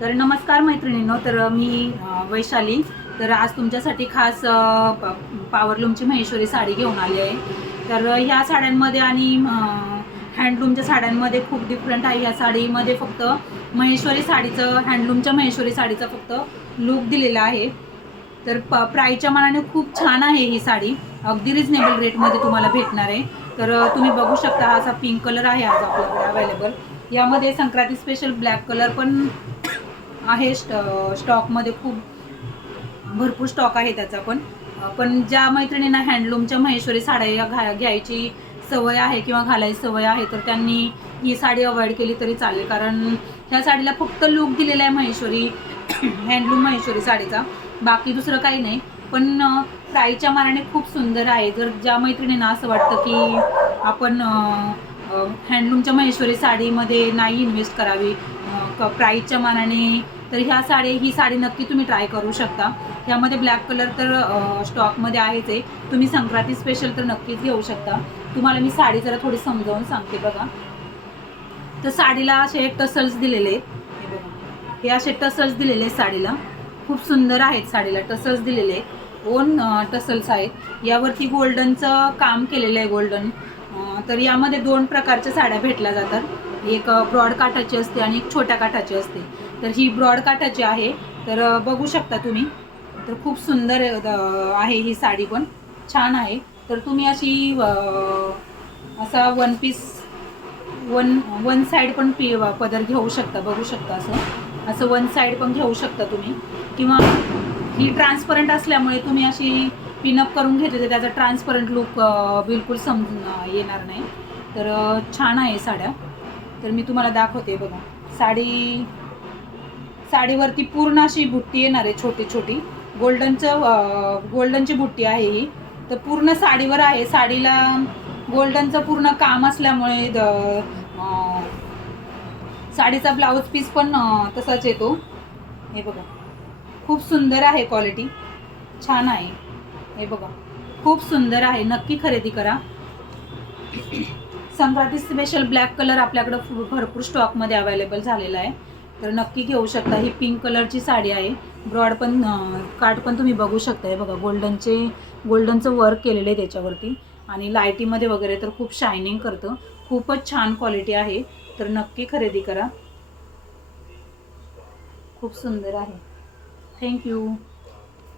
तर नमस्कार मैत्रिणींनो, तर मी वैशाली. तर आज तुमच्यासाठी खास पॉवरलूमची महेश्वरी साडी घेऊन आली आहे. तर ह्या साड्यांमध्ये आणि हँडलूमच्या साड्यांमध्ये खूप डिफरंट आहे. ह्या साडीमध्ये फक्त महेश्वरी साडीचं, हँडलूमच्या महेश्वरी साडीचा फक्त लूक दिलेला आहे. तर प्राईसच्या मानाने खूप छान आहे ही साडी. अगदी रिजनेबल रेटमध्ये तुम्हाला भेटणार आहे. तर तुम्ही बघू शकता, हा असा पिंक कलर आहे आज आपल्याकडे अवेलेबल. यामध्ये संक्रांती स्पेशल ब्लॅक कलर पण आहे स्टॉकमध्ये. खूप भरपूर स्टॉक आहे त्याचा पण ज्या मैत्रिणींना हँडलूमच्या महेश्वरी साड्या घ्यायची सवय आहे किंवा घालायची सवय आहे, तर त्यांनी ही साडी अवॉइड केली तरी चालेल. कारण ह्या साडीला फक्त लूक दिलेला आहे महेश्वरी, हँडलूम महेश्वरी साडीचा, बाकी दुसरं काही नाही. पण प्राईसच्या मानाने खूप सुंदर आहे. जर ज्या मैत्रिणींना असं वाटतं की आपण हँडलूमच्या महेश्वरी साडीमध्ये नाही इन्व्हेस्ट करावी प्राईसच्या मानाने, तर ही साडी नक्की तुम्ही ट्राय करू शकता. ह्यामध्ये ब्लॅक कलर तर स्टॉकमध्ये आहेच आहे. तुम्ही संक्रांती स्पेशल तर नक्कीच घेऊ शकता. तुम्हाला मी साडी जरा थोडी समजावून सांगते बघा. तर साडीला असे टसल्स दिलेले आहेत, हे बघा, हे असे टसल्स दिलेले आहेत साडीला. खूप सुंदर आहेत. साडीला टसल्स दिलेले आहेत, 2 टसल्स आहेत. यावरती गोल्डनचं काम केलेलं आहे, गोल्डन. तर यामध्ये 2 प्रकारच्या साड्या भेटल्या जातात. एक ब्रॉड काठाची असते आणि एक छोट्या काठाची असते. तर ही ब्रॉड काठाची आहे. तर बघू शकता तुम्ही. तर खूप सुंदर आहे ही साडी, पण छान आहे. तर तुम्ही अशी असा वन पीस वन साईड पण पदर घेऊ शकता. बघू शकता, असं वन साईड पण घेऊ शकता तुम्ही. किंवा ही ट्रान्सपरंट असल्यामुळे तुम्ही अशी पिनअप करून घेतली तर त्याचा ट्रान्सपरंट लुक बिलकुल समजून येणार नाही. तर छान आहे साड्या. तर मी तुम्हाला दाखवते बघा. साडीवरती पूर्ण अशी बुट्टी येणार आहे, छोटी छोटी गोल्डनची बुट्टी आहे ही. तर पूर्ण साडीवर आहे. साडीला गोल्डनचं पूर्ण काम असल्यामुळे साडीचा ब्लाऊज पीस पण तसाच येतो. हे बघा, खूप सुंदर आहे. क्वालिटी छान आहे. हे बघा, खूप सुंदर आहे. नक्की खरेदी करा. संक्रांती स्पेशल ब्लॅक कलर आपल्याकडं भरपूर स्टॉकमध्ये अवेलेबल झालेला आहे. तर नक्की घेऊ शकता. ही पिंक कलरची साडी आहे. ब्रॉड पण काठ पण तुम्ही बघू शकता. हे बघा, गोल्डनचं वर्क केलेलं आहे त्याच्यावरती. आणि लाईटीमध्ये वगैरे तर खूप शायनिंग करतं. खूपच छान क्वालिटी आहे. तर नक्की खरेदी करा. खूप सुंदर आहे. थँक्यू.